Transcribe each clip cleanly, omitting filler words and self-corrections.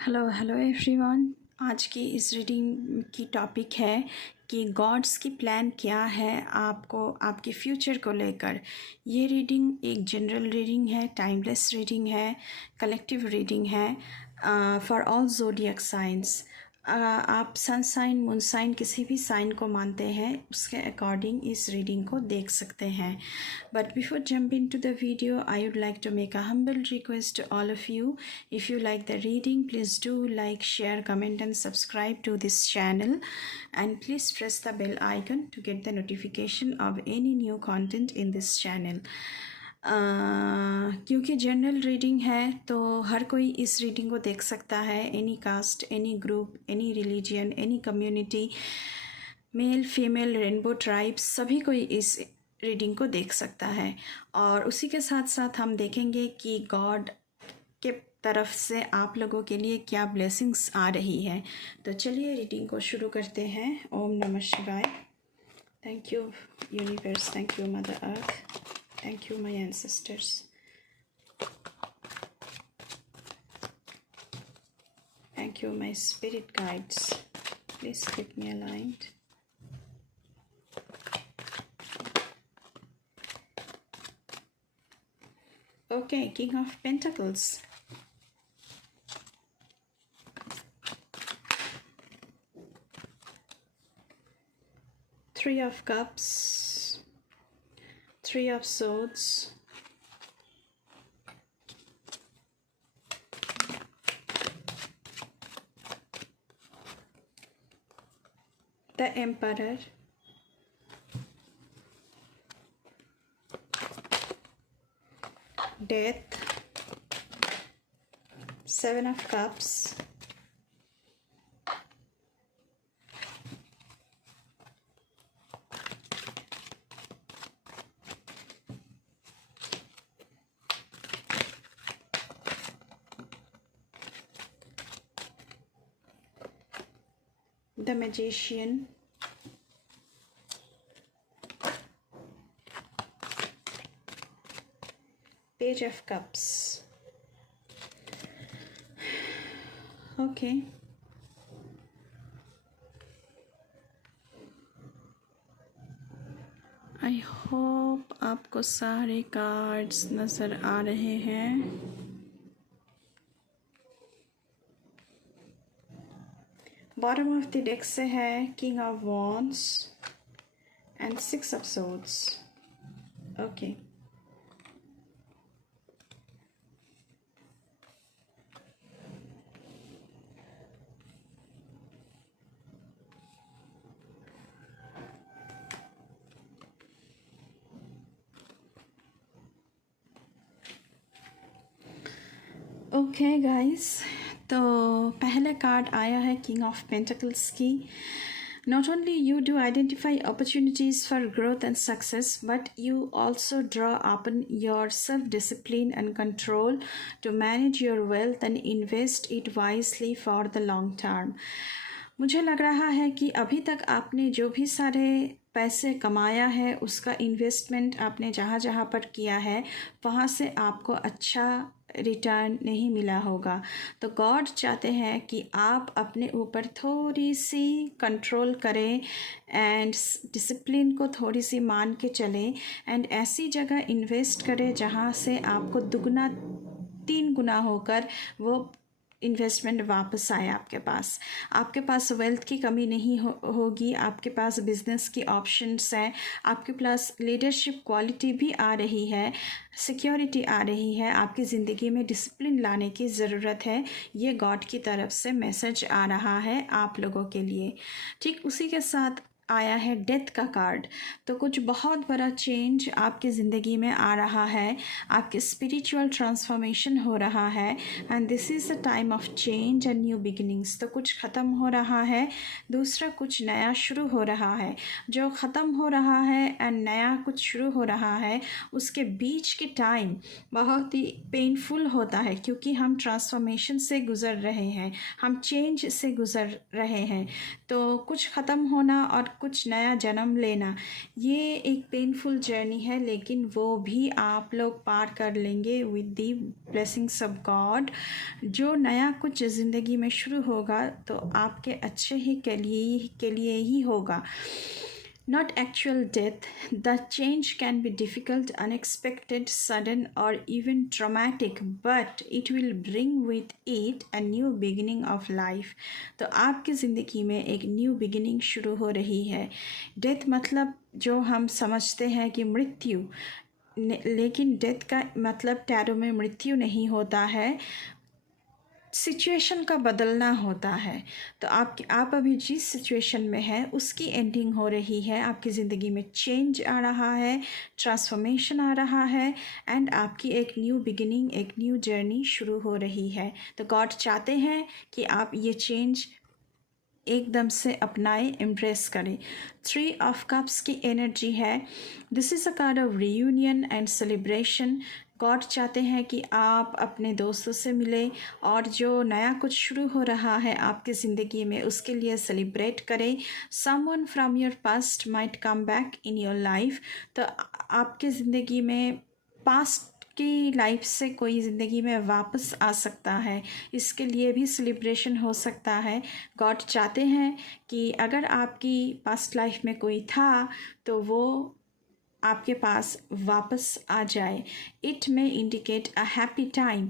Hello everyone. आज की इस रीडिंग की टॉपिक है कि गॉड्स की प्लान क्या है आपको आपके फ्यूचर को लेकर। ये रीडिंग एक जनरल रीडिंग है, टाइमलेस रीडिंग है, कलेक्टिव रीडिंग है फॉर ऑल ज़ोडिएक साइंस। आप सन साइन, मून साइन, किसी भी साइन को मानते हैं उसके अकॉर्डिंग इस रीडिंग को देख सकते हैं। But before jump into the video, I would like to make a humble request to all of you. If you like the reading, please do like, share, comment and subscribe to this channel. And please press the bell icon to get the notification of any new content in this channel. क्योंकि general reading है तो हर कोई इस reading को देख सकता है। Any caste, any group, any religion, any community, male female, rainbow tribes, सभी कोई इस रीडिंग को देख सकता है। और उसी के साथ साथ हम देखेंगे कि गॉड के तरफ से आप लोगों के लिए क्या ब्लेसिंग्स आ रही है। तो चलिए रीडिंग को शुरू करते हैं। ओम नमः शिवाय। Thank you universe, thank you mother earth, thank you my ancestors. Thank you my spirit guides, please keep me aligned. Okay, King of Pentacles. Three of Cups, Three of Swords, the Emperor, Death, Seven of Cups, the Magician, Page of Cups. Okay. I hope आपको सारे cards नज़र आ रहे हैं। Bottom of the deck से है king of wands and six of swords. Okay, okay guys, तो पहला card आया है किंग ऑफ पेंटिकल्स की। Not only you do identify opportunities for growth and success, but you also draw upon your self-discipline and control to manage your wealth and invest it wisely for the long term. मुझे लग रहा है कि अभी तक आपने जो भी सारे पैसे कमाया है उसका इन्वेस्टमेंट आपने जहाँ जहाँ पर किया है वहाँ से आपको अच्छा रिटर्न नहीं मिला होगा। तो गॉड चाहते हैं कि आप अपने ऊपर थोड़ी सी कंट्रोल करें एंड डिसिप्लिन को थोड़ी सी मान के चलें एंड ऐसी जगह इन्वेस्ट करें जहाँ से आपको दुगना 3 गुना होकर वो इन्वेस्टमेंट वापस आए आपके पास वेल्थ की कमी नहीं होगी। आपके पास बिजनेस की ऑप्शंस हैं, आपके पास लीडरशिप क्वालिटी भी आ रही है, सिक्योरिटी आ रही है। आपकी ज़िंदगी में डिसिप्लिन लाने की ज़रूरत है। ये गॉड की तरफ से मैसेज आ रहा है आप लोगों के लिए। ठीक उसी के साथ आया है डेथ का कार्ड। तो कुछ बहुत बड़ा चेंज आपकी ज़िंदगी में आ रहा है, आपके स्पिरिचुअल ट्रांसफॉर्मेशन हो रहा है and this is a time of change and new beginnings. तो कुछ ख़त्म हो रहा है, दूसरा कुछ नया शुरू हो रहा है। जो ख़त्म हो रहा है एंड नया कुछ शुरू हो रहा है उसके बीच के टाइम बहुत ही पेनफुल होता है, क्योंकि हम ट्रांसफॉर्मेशन से गुज़र रहे हैं, हम चेंज से गुज़र रहे हैं। तो कुछ ख़त्म होना और कुछ नया जन्म लेना, ये एक पेनफुल जर्नी है, लेकिन वो भी आप लोग पार कर लेंगे with the blessings of God. जो नया कुछ ज़िंदगी में शुरू होगा तो आपके अच्छे ही के लिए ही होगा, not actual death. The change can be difficult, unexpected, sudden, or even traumatic, but it will bring with it a new beginning of life. तो आपकी ज़िंदगी में एक न्यू बिगिनिंग शुरू हो रही है। डेथ मतलब जो हम समझते हैं कि मृत्यु, लेकिन डेथ का मतलब टैरो में मृत्यु नहीं होता है, सिचुएशन का बदलना होता है। तो आप अभी जिस सिचुएशन में हैं उसकी एंडिंग हो रही है, आपकी ज़िंदगी में चेंज आ रहा है, ट्रांसफॉर्मेशन आ रहा है, एंड आपकी एक न्यू बिगिनिंग, एक न्यू जर्नी शुरू हो रही है। तो गॉड चाहते हैं कि आप ये चेंज एकदम से अपनाएं, एम्ब्रेस करें। 3 ऑफ कप्स की एनर्जी है। This is a card of reunion and celebration. God चाहते हैं कि आप अपने दोस्तों से मिलें और जो नया कुछ शुरू हो रहा है आपकी ज़िंदगी में उसके लिए सेलिब्रेट करें। Someone from your past might come back in your life. तो आपकी ज़िंदगी में पास्ट की लाइफ से कोई ज़िंदगी में वापस आ सकता है, इसके लिए भी सेलिब्रेशन हो सकता है। गॉड चाहते हैं कि अगर आपकी पास्ट लाइफ में कोई था तो वो आपके पास वापस आ जाए। इट में इंडिकेट अ हैप्पी टाइम।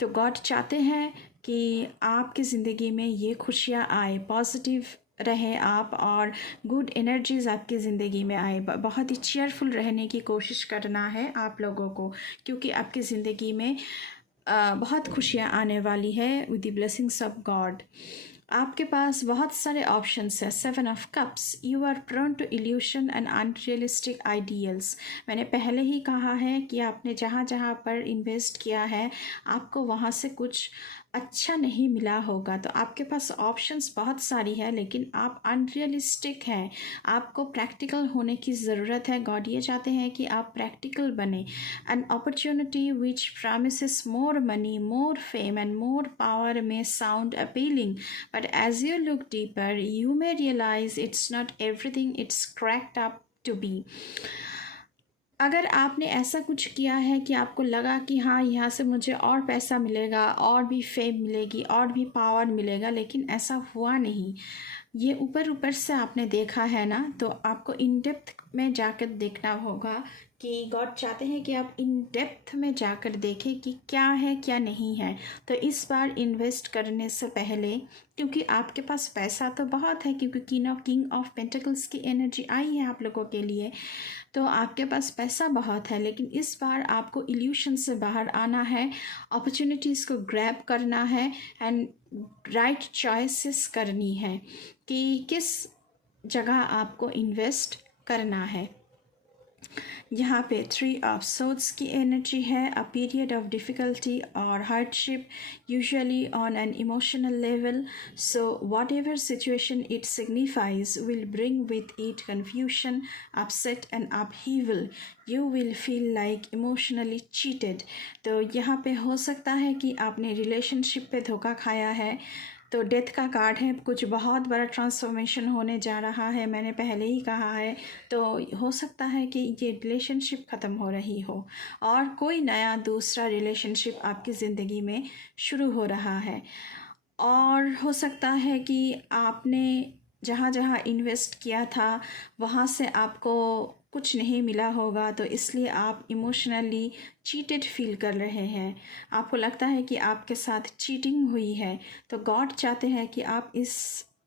तो गॉड चाहते हैं कि आपकी ज़िंदगी में ये खुशियाँ आए, पॉजिटिव रहे आप और गुड एनर्जीज़ आपकी ज़िंदगी में आए। बहुत ही चेयरफुल रहने की कोशिश करना है आप लोगों को, क्योंकि आपकी ज़िंदगी में बहुत खुशियाँ आने वाली है with the blessings of God. आपके पास बहुत सारे ऑप्शंस हैं। 7 of cups, you are prone to illusion and unrealistic ideals. मैंने पहले ही कहा है कि आपने जहाँ जहाँ पर इन्वेस्ट किया है आपको वहाँ से कुछ अच्छा नहीं मिला होगा। तो आपके पास ऑप्शंस बहुत सारी है, लेकिन आप अनरियलिस्टिक हैं, आपको प्रैक्टिकल होने की ज़रूरत है। गॉड ये चाहते हैं कि आप प्रैक्टिकल बने। An opportunity which promises more money, more fame and more power may sound appealing, but as you look deeper you may realize it's not everything it's cracked up to be. अगर आपने ऐसा कुछ किया है कि आपको लगा कि हाँ यहाँ से मुझे और पैसा मिलेगा, और भी फेम मिलेगी, और भी पावर मिलेगा, लेकिन ऐसा हुआ नहीं, ये ऊपर ऊपर से आपने देखा है ना, तो आपको इन डेप्थ में जाकर देखना होगा कि गॉड चाहते हैं कि आप इन डेप्थ में जाकर देखें कि क्या है क्या नहीं है। तो इस बार इन्वेस्ट करने से पहले, क्योंकि आपके पास पैसा तो बहुत है, क्योंकि किंग ऑफ पेंटिकल्स की एनर्जी आई है आप लोगों के लिए, तो आपके पास पैसा बहुत है, लेकिन इस बार आपको इल्यूशन से बाहर आना है, अपॉर्चुनिटीज़ को ग्रैब करना है एंड राइट चॉइसेस करनी है कि किस जगह आपको इन्वेस्ट करना है। यहाँ पे 3 ऑफ सोर्ड्स की एनर्जी है। अ पीरियड ऑफ डिफ़िकल्टी और hardship usually on an emotional level, so what ever situation it signifies will bring with it confusion, upset and upheaval. You will feel like emotionally cheated. तो यहाँ पे हो सकता है कि आपने रिलेशनशिप पे धोखा खाया है, तो डेथ का कार्ड है, कुछ बहुत बड़ा ट्रांसफॉर्मेशन होने जा रहा है, मैंने पहले ही कहा है। तो हो सकता है कि ये रिलेशनशिप ख़त्म हो रही हो और कोई नया दूसरा रिलेशनशिप आपकी ज़िंदगी में शुरू हो रहा है, और हो सकता है कि आपने जहाँ जहाँ इन्वेस्ट किया था वहाँ से आपको कुछ नहीं मिला होगा, तो इसलिए आप इमोशनली चीटेड फील कर रहे हैं, आपको लगता है कि आपके साथ चीटिंग हुई है। तो गॉड चाहते हैं कि आप इस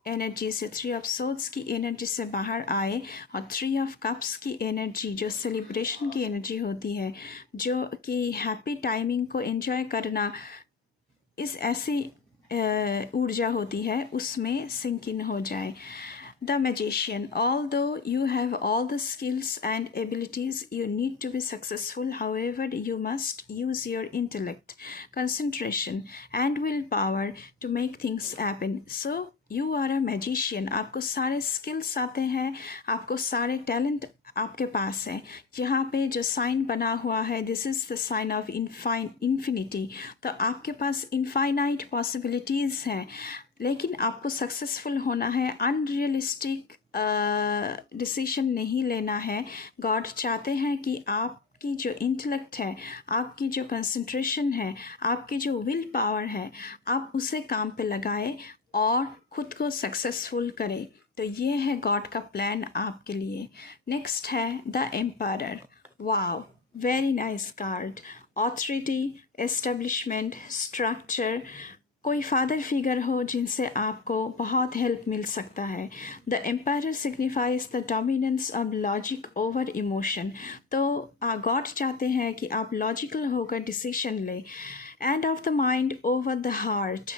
एनर्जी से, 3 ऑफ सोर्ड्स की एनर्जी से बाहर आए और 3 ऑफ कप्स की एनर्जी जो सेलिब्रेशन की एनर्जी होती है, जो कि हैप्पी टाइमिंग को एंजॉय करना, इस ऐसी ऊर्जा होती है, उसमें सिंक इन हो जाए। The magician, although you have all the skills and abilities you need to be successful, however, you must use your intellect, concentration, and willpower to make things happen. So, you are a magician. आपको सारे skills आते हैं, आपको सारे talent आपके पास है। यहाँ पे जो साइन बना हुआ है, this is the sign of infinity. तो आपके पास इनफाइनाइट पॉसिबिलिटीज़ हैं, लेकिन आपको सक्सेसफुल होना है, अनरियलिस्टिक डिसीजन नहीं लेना है। गॉड चाहते हैं कि आपकी जो इंटेलेक्ट है, आपकी जो कंसंट्रेशन है, आपकी जो विल पावर है, आप उसे काम पे लगाएं और खुद को सक्सेसफुल करें। तो ये है गॉड का प्लान आपके लिए। नेक्स्ट है the empire. Wow, very nice card. Authority, establishment, structure, कोई फादर फिगर हो जिनसे आपको बहुत हेल्प मिल सकता है। The empire signifies the dominance of logic over emotion. तो गॉड चाहते हैं कि आप लॉजिकल होकर डिसीजन लें। And of the mind over the heart.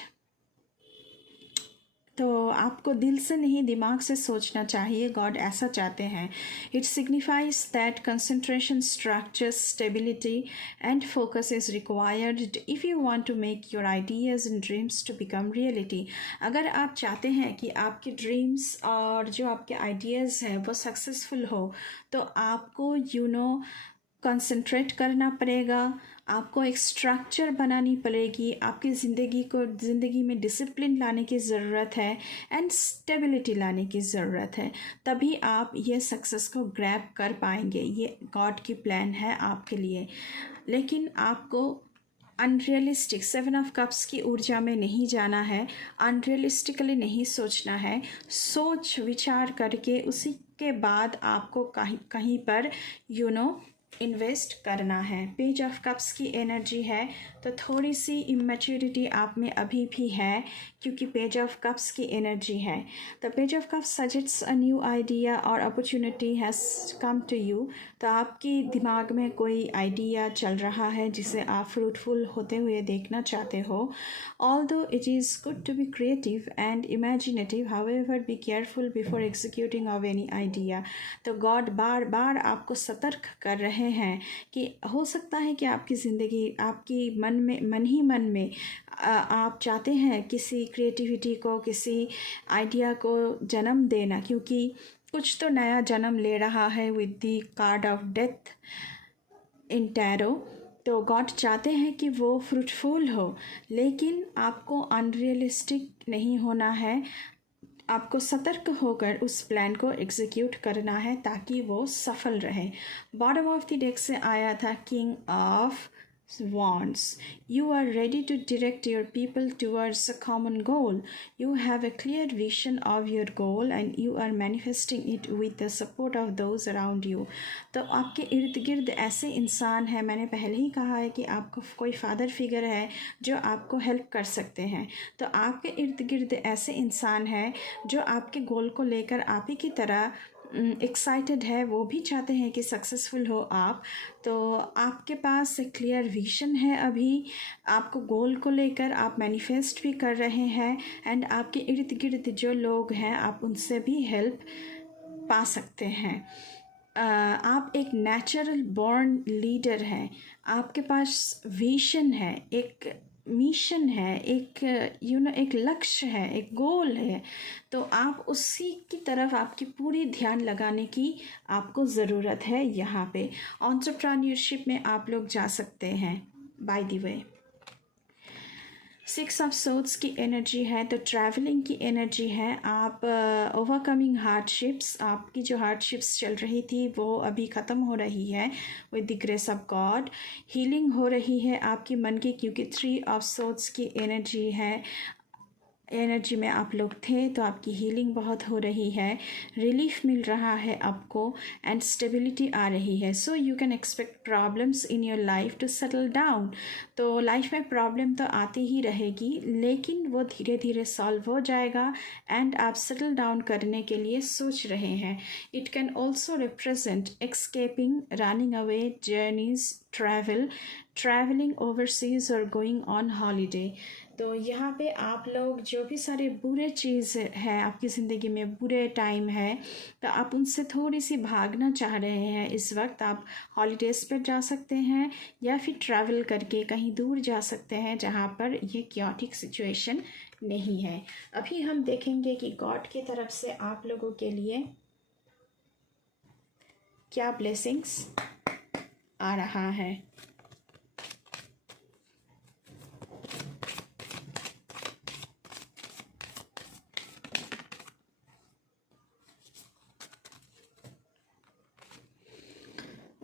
तो आपको दिल से नहीं दिमाग से सोचना चाहिए, गॉड ऐसा चाहते हैं। It signifies that concentration, structure, stability and focus is required if you want to make your ideas and dreams to become reality. अगर आप चाहते हैं कि आपके ड्रीम्स और जो आपके आइडियाज़ हैं वो सक्सेसफुल हो, तो आपको कंसंट्रेट करना पड़ेगा, आपको एक स्ट्रक्चर बनानी पड़ेगी, आपकी ज़िंदगी में डिसिप्लिन लाने की ज़रूरत है एंड स्टेबिलिटी लाने की ज़रूरत है। तभी आप ये सक्सेस को ग्रैब कर पाएंगे। ये गॉड की प्लान है आपके लिए। लेकिन आपको अनरियलिस्टिक 7 ऑफ कप्स की ऊर्जा में नहीं जाना है, अनरियलिस्टिकली नहीं सोचना है। सोच विचार करके उसी के बाद आपको कहीं पर इन्वेस्ट करना है। पेज ऑफ कप्स की एनर्जी है, तो थोड़ी सी इमेच्योरिटी आप में अभी भी है, क्योंकि पेज ऑफ कप्स की एनर्जी है। The page of cups suggests a new idea और opportunity has come to you. तो आपकी दिमाग में कोई आइडिया चल रहा है जिसे आप फ्रूटफुल होते हुए देखना चाहते हो। Although it is good to be creative and imaginative, however be careful before executing of any idea. तो गॉड बार बार आपको सतर्क कर रहे हैं कि हो सकता है कि आपकी ज़िंदगी, आपकी मन ही मन में आप चाहते हैं किसी क्रिएटिविटी को, किसी आइडिया को जन्म देना, क्योंकि कुछ तो नया जन्म ले रहा है with the card of death in tarot. तो गॉड चाहते हैं कि वो फ्रूटफुल हो, लेकिन आपको अनरियलिस्टिक नहीं होना है। आपको सतर्क होकर उस प्लान को एग्जीक्यूट करना है ताकि वो सफल रहे। बॉटम ऑफ द डेक से आया था king of wands. You are ready to direct your people towards a common goal. You have a clear vision of your goal and you are manifesting it with the support of those around you. तो आपके इर्द गिर्द ऐसे इंसान हैं, मैंने पहले ही कहा है कि आपको कोई फादर फिगर है जो आपको हेल्प कर सकते हैं। तो आपके इर्द गिर्द ऐसे इंसान हैं जो आपके गोल को लेकर आप ही की तरह एक्साइटेड है, वो भी चाहते हैं कि सक्सेसफुल हो आप। तो आपके पास एक क्लियर विजन है, अभी आपको गोल को लेकर आप मैनिफेस्ट भी कर रहे हैं एंड आपके इर्द गिर्द जो लोग हैं आप उनसे भी हेल्प पा सकते हैं। आप एक नेचुरल बॉर्न लीडर हैं, आपके पास विजन है, एक मिशन है, एक लक्ष्य है, एक गोल है। तो आप उसी की तरफ आपकी पूरी ध्यान लगाने की आपको ज़रूरत है। यहाँ पे एंटरप्रेन्योरशिप में आप लोग जा सकते हैं। By the way 6 of swords की एनर्जी है, तो ट्रैवलिंग की एनर्जी है। आप ओवरकमिंग हार्डशिप्स, आपकी जो हार्डशिप्स चल रही थी वो अभी ख़त्म हो रही है with the grace of God. Healing हो रही है आपकी मन की, क्योंकि 3 ऑफ सोर्ड्स की एनर्जी में आप लोग थे, तो आपकी हीलिंग बहुत हो रही है, रिलीफ मिल रहा है आपको एंड स्टेबिलिटी आ रही है। So you can expect problems in your life to settle down. तो लाइफ में प्रॉब्लम तो आती ही रहेगी, लेकिन वो धीरे धीरे सॉल्व हो जाएगा एंड आप सेटल डाउन करने के लिए सोच रहे हैं। It can also represent एक्सकेपिंग, running away, journeys, travelling overseas और गोइंग ऑन हॉलीडे। तो यहाँ पे आप लोग जो भी सारे बुरे चीज़ है आपकी ज़िंदगी में, बुरे टाइम है, तो आप उनसे थोड़ी सी भागना चाह रहे हैं। इस वक्त आप हॉलीडेज़ पर जा सकते हैं या फिर ट्रैवल करके कहीं दूर जा सकते हैं जहाँ पर ये क्योटिक सिचुएशन नहीं है। अभी हम देखेंगे कि गॉड की तरफ से आप लोगों के लिए क्या ब्लेसिंग्स आ रहा है।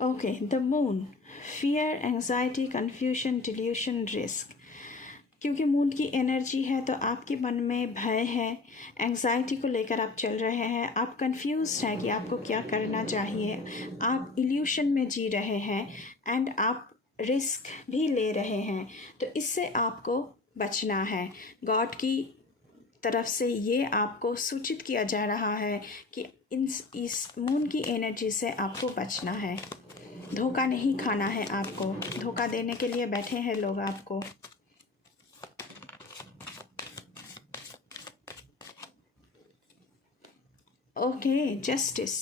Okay, the moon, fear, anxiety, confusion, delusion, risk. क्योंकि मून की एनर्जी है तो आपके मन में भय है, एंजाइटी को लेकर आप चल रहे हैं, आप कंफ्यूज हैं कि आपको क्या करना चाहिए, आप इल्यूशन में जी रहे हैं एंड आप रिस्क भी ले रहे हैं। तो इससे आपको बचना है। गॉड की तरफ से ये आपको सूचित किया जा रहा है कि इस मून की एनर्जी से आपको बचना है। धोखा नहीं खाना है आपको। धोखा देने के लिए बैठे हैं लोग आपको। Okay, justice.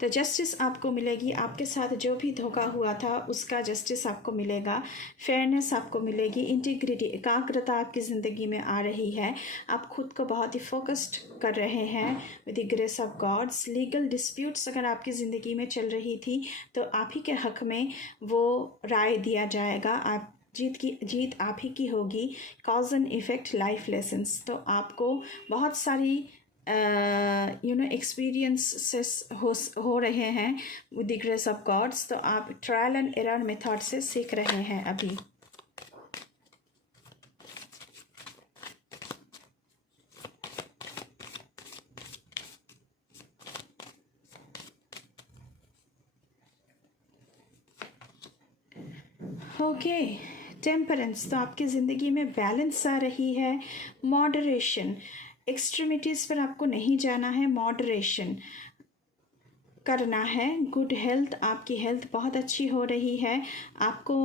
तो जस्टिस आपको मिलेगी। आपके साथ जो भी धोखा हुआ था उसका जस्टिस आपको मिलेगा। फेयरनेस आपको मिलेगी। इंटीग्रिटी, एकाग्रता आपकी ज़िंदगी में आ रही है। आप खुद को बहुत ही फोकस्ड कर रहे हैं with the grace of gods. Legal disputes अगर आपकी ज़िंदगी में चल रही थी तो आप ही के हक़ में वो राय दिया जाएगा। आप जीत आप ही की होगी। Cause and effect, life lessons. तो आपको बहुत सारी एक्सपीरियंसेस हो रहे हैं with the grace of gods. तो आप ट्रायल एंड एरर मेथड से सीख रहे हैं अभी। Okay, temperance. तो आपकी ज़िंदगी में बैलेंस आ रही है। मॉडरेशन, एक्सट्रीमिटीज़ पर आपको नहीं जाना है, मॉडरेशन करना है। गुड हेल्थ, आपकी हेल्थ बहुत अच्छी हो रही है। आपको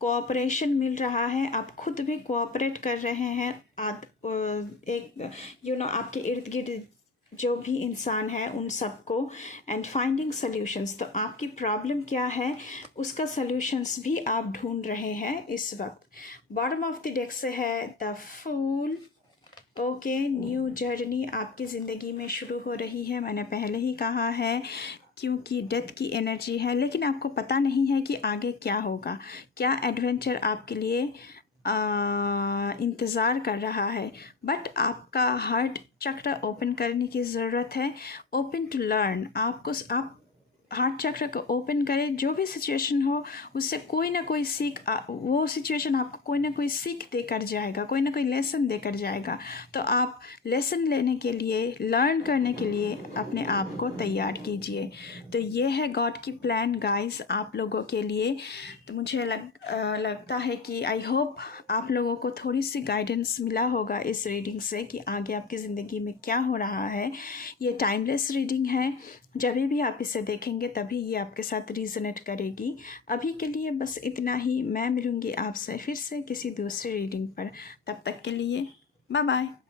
कोऑपरेशन मिल रहा है, आप खुद भी कोऑपरेट कर रहे हैं। एक आपके इर्द गिर्द जो भी इंसान है उन सबको। एंड फाइंडिंग सॉल्यूशंस, तो आपकी प्रॉब्लम क्या है उसका सॉल्यूशंस भी आप ढूंढ रहे हैं इस वक्त। बॉटम ऑफ द डेक से है the fool. Okay, new journey आपकी ज़िंदगी में शुरू हो रही है। मैंने पहले ही कहा है क्योंकि डेथ की एनर्जी है, लेकिन आपको पता नहीं है कि आगे क्या होगा, क्या एडवेंचर आपके लिए इंतज़ार कर रहा है। बट आपका हार्ट चक्र ओपन करने की ज़रूरत है। ओपन टू लर्न, आप हार्ट चक्र को ओपन करें। जो भी सिचुएशन हो उससे कोई ना कोई सीख, वो सिचुएशन आपको कोई ना कोई सीख देकर जाएगा, कोई ना कोई लेसन देकर जाएगा। तो आप लेसन लेने के लिए, लर्न करने के लिए अपने आप को तैयार कीजिए। तो ये है गॉड की प्लान गाइस आप लोगों के लिए। तो मुझे लगता है कि आई होप आप लोगों को थोड़ी सी गाइडेंस मिला होगा इस रीडिंग से कि आगे आपकी ज़िंदगी में क्या हो रहा है। ये टाइमलेस रीडिंग है, जब भी आप इसे देखेंगे तभी ये आपके साथ रीजनेट करेगी। अभी के लिए बस इतना ही। मैं मिलूँगी आपसे फिर से किसी दूसरी रीडिंग पर। तब तक के लिए बाय बाय।